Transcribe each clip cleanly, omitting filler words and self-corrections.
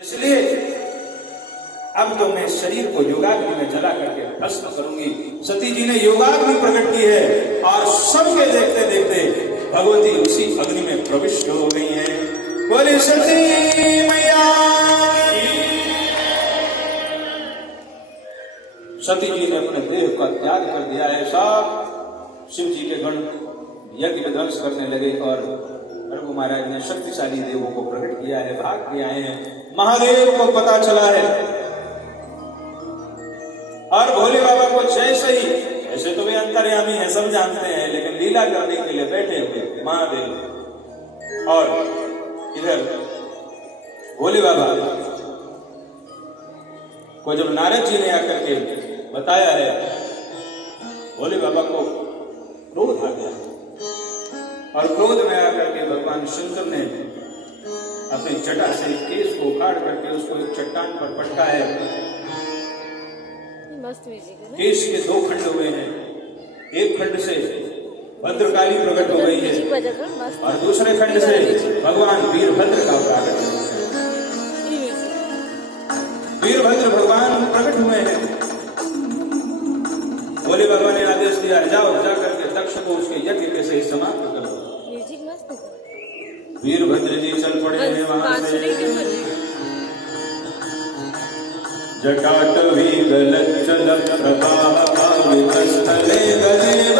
इसलिए अब तो मैं शरीर को योगाग्नि में जला करके भस्म करूंगी। सती जी ने योगाग्नि प्रकट की है और सबके देखते देखते भगवती उसी अग्नि में प्रविष्ट हो गई है। बोले सती मैया। सती जी ने अपने देह का त्याग कर दिया है। सब शिव जी के गण यज्ञ विध्वंस करने लगे और भृगु महाराज ने शक्तिशाली देवों को प्रकट किया है, भाग के आए हैं। महादेव को पता चला है और भोले बाबा को जैसे ही, ऐसे तो वे अंतर्यामी हैं, सब जानते हैं, लेकिन लीला करने के लिए बैठे हुए महादेव और इधर भोले बाबा को जब नारद जी ने आकर के बताया है, भोले बाबा को क्रोध आ गया और क्रोध में आकर के भगवान शंकर ने अपनी जटा से केस को उखाड़ करके उसको एक चट्टान पर पटका है। केस के दो खंड हुए हैं, एक खंड से भद्रकाली प्रकट हो गई है और दूसरे खंड से भगवान वीरभद्र का प्रागट है। वीरभद्र भगवान प्रकट हुए हैं। भोले बाबा ने आदेश दिया, जाओ जा करके दक्ष को उसके यज्ञ के से समाप्त करो। वीरभद्र जी चल पड़े हैं वहां से। जटाटवी गलच्चल प्रभाः पावितस्थले गलेव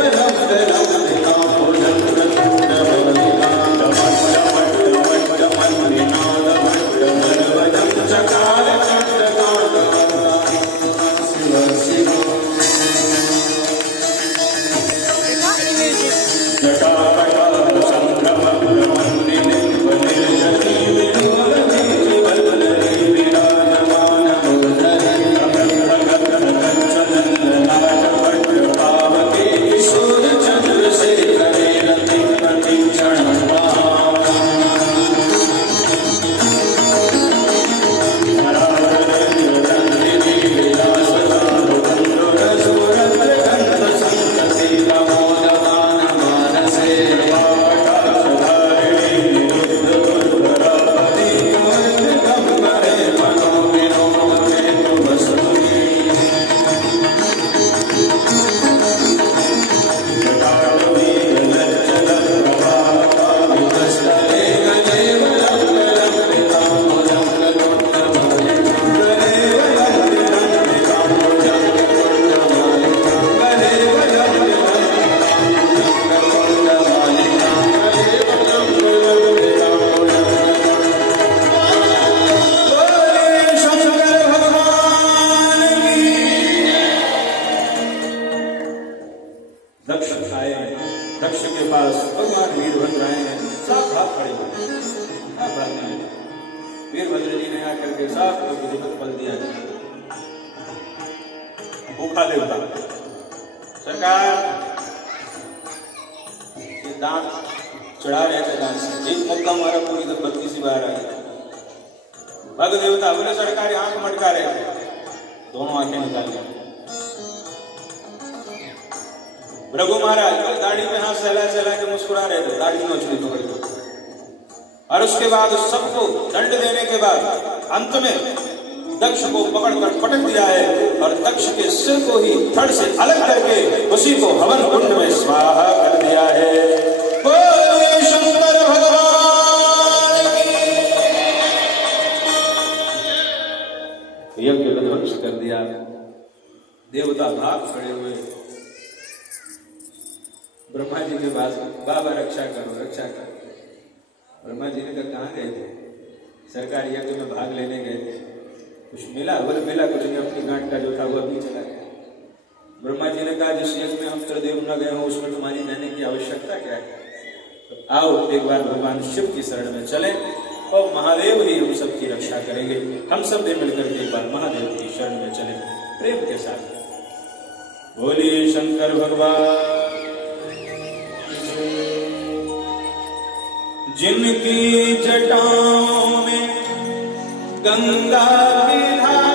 दक्ष के पास भगवान वीरभद्र आए हैं। सब भाग खड़े हुए। वीरभद्र जी ने आकर के साफ विधिवत बल दिया। भूखा देवता सरकार ये दांत चढ़ा रहे थे, दांत से एक मुक्का मारा, पूरी तो 32 बार आ गया। भग देवता बोले सरकार आंख मटका रहे थे, दोनों आंखें निकाल गए। भृगु महाराज दाढ़ी में हाथ सहला सहला के मुस्कुरा रहे थे, दाढ़ी नोच ली पकड़ के। और उसके बाद सबको दंड देने के बाद अंत में दक्ष को पकड़कर पटक दिया है और दक्ष के सिर को ही धड़ से अलग करके उसी को हवन कुंड में स्वाहा कर दिया है। बोले शंकर भगवान की। यज्ञ विध्वंस कर दिया। देवता भाग खड़े हुए। ब्रह्मा जी के पास, बाबा रक्षा करो रक्षा करो। ब्रह्मा जी ने कहा कहाँ गए थे? सरकार यज्ञ में भाग लेने गए थे, कुछ मिला? बोले मिला कुछ नहीं, अपनी गांठ का जो था वो अभी चला गया। ब्रह्मा जी ने कहा जिस यज्ञ में हम त्रिदेव न गए हो उसमें तुम्हारी जाने की आवश्यकता क्या है? तो आओ एक बार भगवान शिव की शरण में चले और महादेव ही हम सबकी रक्षा करेंगे। हम सब ने मिलकर के एक बार महादेव की शरण में चले प्रेम के साथ। बोलिए शंकर भगवान। जिनकी जटाओं में गंगा विधा